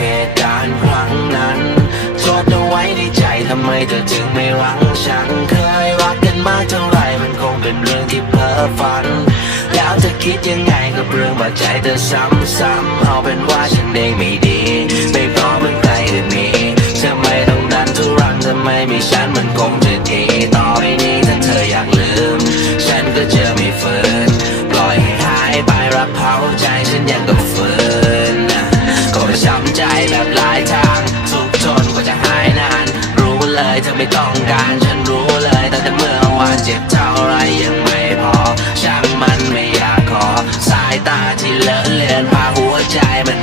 เหตุการณ์ครั้งนั้นจดเอาไว้ในใจทำไมเธอจึงไม่รักฉันเคยรักกันมากเท่าไรมันคงเป็นเรื่องที่เพ้อฝันแล้วเธอคิดยังไงกับเรื่องบาดใจเธอซ้ำๆเอาเป็นว่าฉันเองไม่ดีไม่พร้อมเหมือนใครอื่นมีทำไมต้องดันทุรังทำไมมีฉันมันคงจะดีต่อไปนี้ถ้าเธออยากลืมฉันก็จะไม่ฝืนปล่อยให้หายไปรักเผาใจฉันยังกับฝืนก็ช้ำใจแบบหลายทางทุกทนกว่าจะหายนานรู้เลยเธอไม่ต้องการฉันรู้เลยตั้งแต่เมื่อวานเจ็บเท่าไรยังไม่พอช่างมันไม่อยากขอสายตาที่เลอะเลือนพาหัวใจมัน